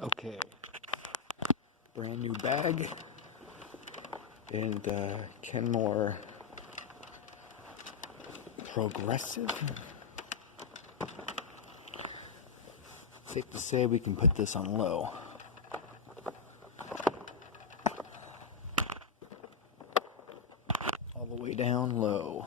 Okay, brand new bag and Kenmore Progressive. Safe to say we can put this on low. All the way down low.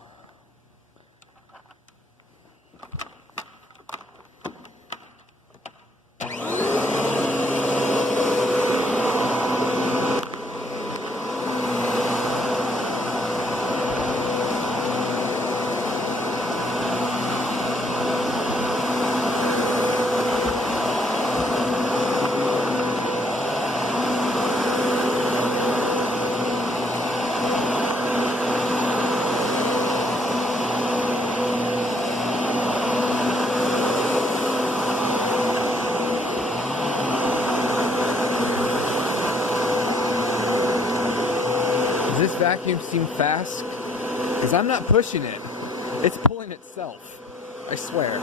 Does this vacuum seem fast? Because I'm not pushing it. It's pulling itself. I swear.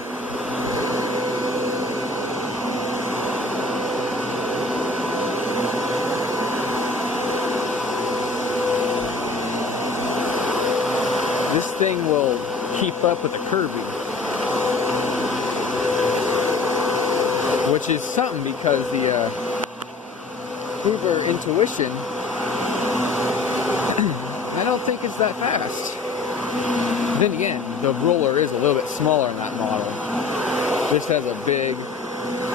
This thing will keep up with the Kirby. Which is something because the Uber Intuition, I don't think it's that fast. Then again, the roller is a little bit smaller in that model. This has a big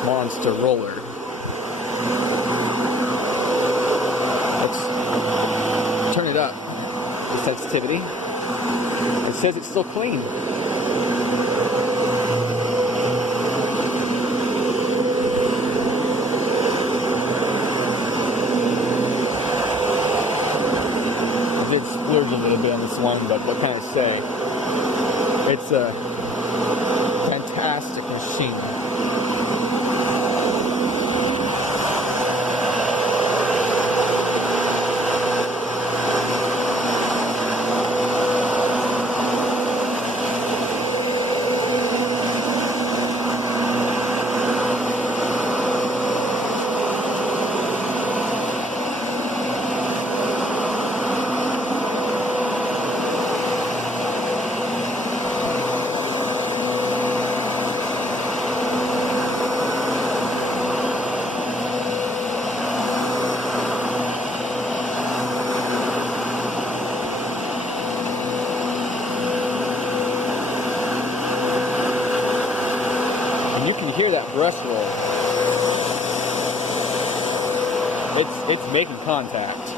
monster roller. Let's turn it up, the sensitivity. It says it's still clean. I did splurge a little bit on this one, but what can I say? It's a fantastic machine. You can hear that brush roll. It's making contact.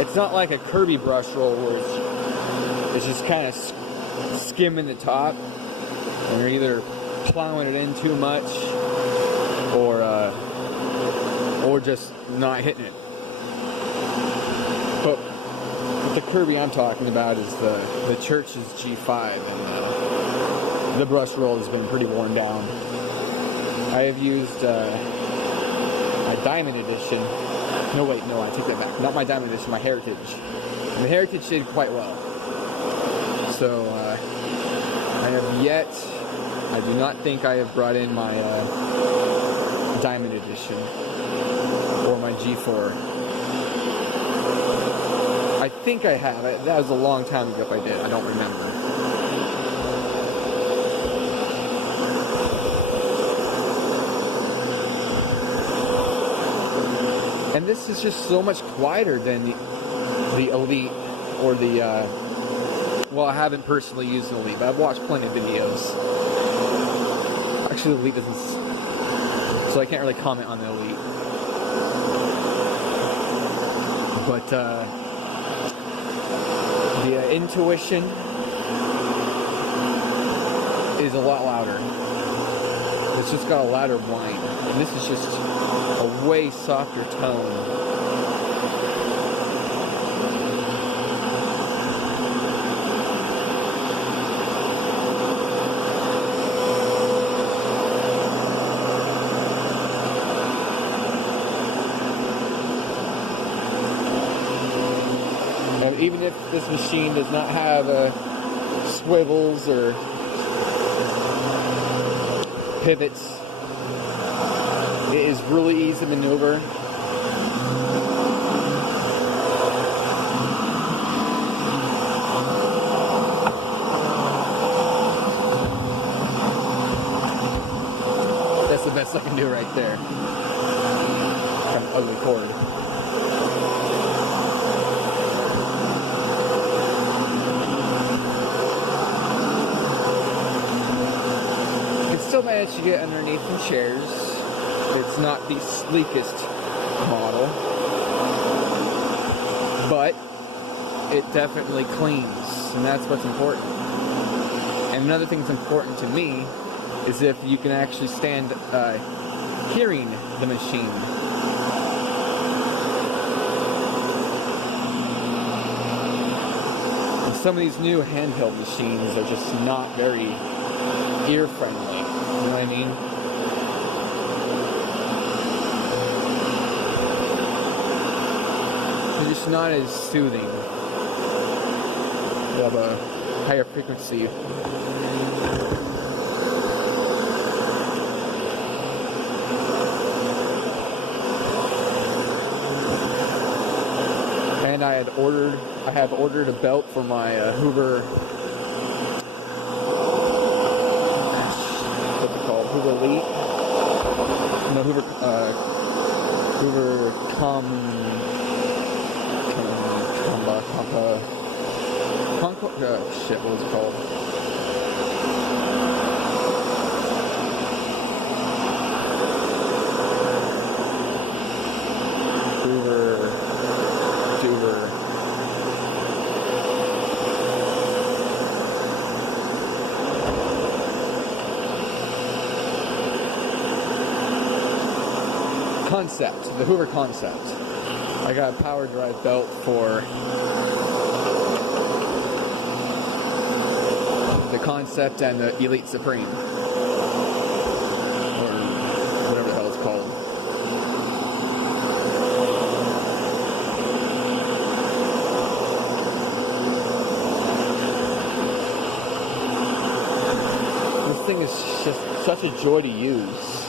It's not like a Kirby brush roll where it's just kind of skimming the top, and you're either plowing it in too much or just not hitting it. But the Kirby I'm talking about is the Church's G5, and the brush roll has been pretty worn down. I have used my Diamond Edition. No, wait, no, I take that back. Not my Diamond Edition, my Heritage. And the Heritage did quite well. So, I have yet, I do not think I have brought in my Diamond Edition or my G4. I think I have. That was a long time ago if I did. I don't remember. And this is just so much quieter than the Elite or the, well, I haven't personally used an Elite, but I've watched plenty of videos. Actually, the Elite doesn't, so I can't really comment on the Elite. But, the Intuition is a lot louder. It's just got a louder whine. And this is just a way softer tone. And even if this machine does not have swivels or pivots, It is really easy to maneuver. That's the best I can do right there. Kind of ugly cord. Still managed to get underneath some chairs. It's not the sleekest model, but it definitely cleans, and that's what's important. And another thing that's important to me is if you can actually stand hearing the machine. And some of these new handheld machines are just not very ear friendly. You know what I mean? They're just not as soothing. They have a higher frequency. And I have ordered a belt for my Hoover. Hoover Elite, no, Hoover shit, what was it called? Hoover. Concept, the Hoover Concept. I got a power drive belt for the Concept and the Elite Supreme, or whatever the hell it's called. This thing is just such a joy to use.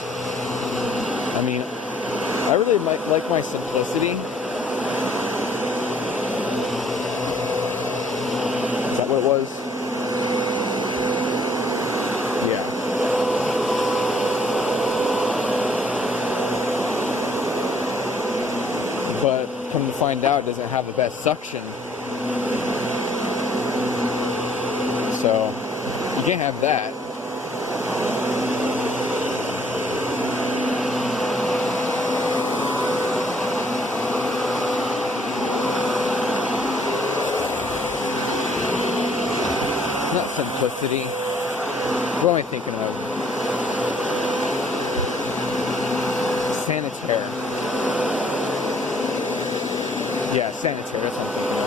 I mean, I really like my simplicity. Is that what it was? Yeah. But come to find out, it doesn't have the best suction. So, you can't have that. Not simplicity. What am I thinking of? Sanitaire. Yeah, sanitaire, that's what I'm thinking of.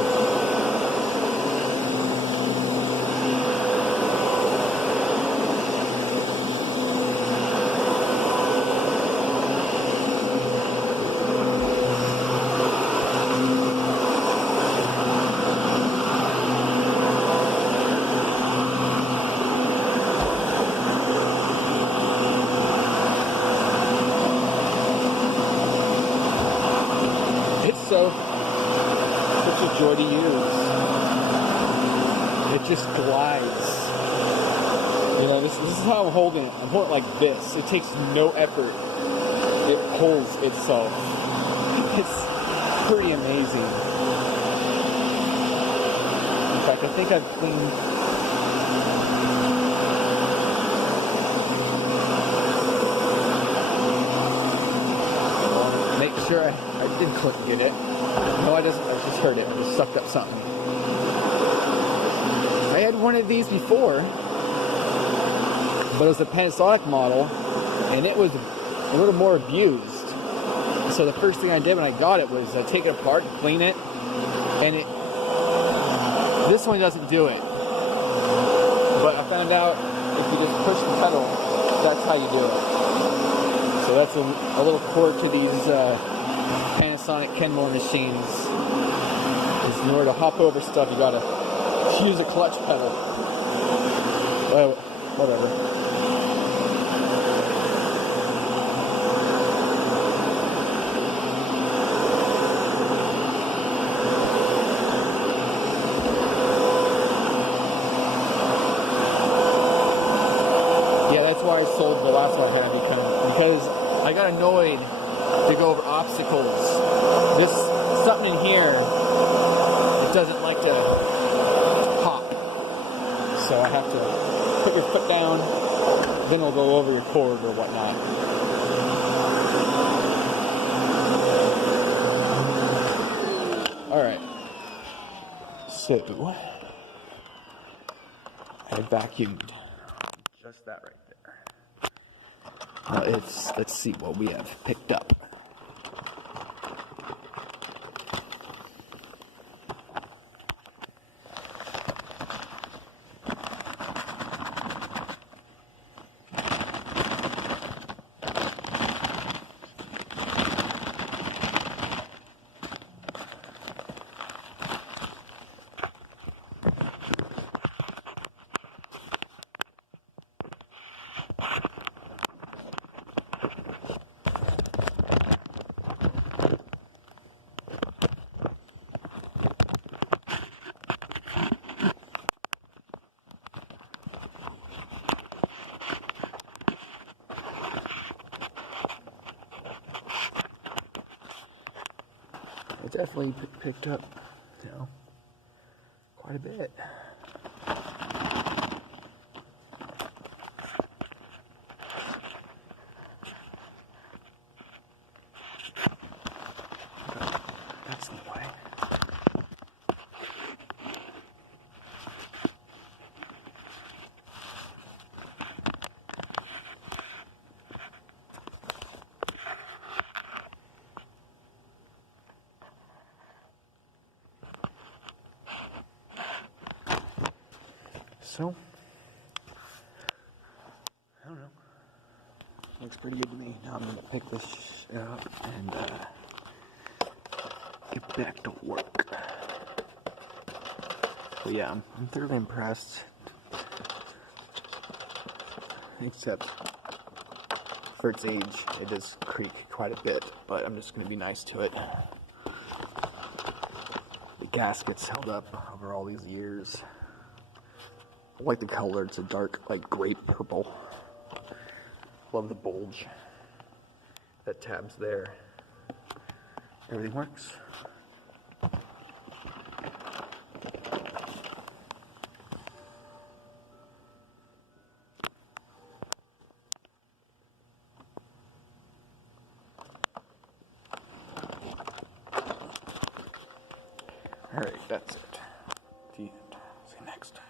Such a joy to use. It just glides. You know, this is how I'm holding it. I'm holding it like this. It takes no effort. It pulls itself. It's pretty amazing. In fact, I think I've cleaned. Make sure I didn't get it. No, I just heard it. I just sucked up something. I had one of these before, but it was a Panasonic model, and it was a little more abused. So the first thing I did when I got it was take it apart and clean it, and this one doesn't do it. But I found out if you just push the pedal, that's how you do it. So that's a little quirk to these Panasonic Kenmore machines. Is in order to hop over stuff, you gotta use a clutch pedal. Well, whatever. I sold the last one I had because I got annoyed to go over obstacles. This something in here, it doesn't like to hop. So I have to put your foot down, then it'll go over your cord or whatnot. Alright. So I vacuumed just that right there. Now let's see what we have picked up. It definitely picked up, quite a bit. That's the way. So, I don't know. Looks pretty good to me. Now I'm going to pick this up and get back to work. But yeah, I'm thoroughly impressed. Except for its age, it does creak quite a bit, but I'm just going to be nice to it. The gasket's held up over all these years. I like the color, it's a dark, like grape purple. Love the bulge. That tab's there. Everything works. Alright, that's it. The end. See you next time.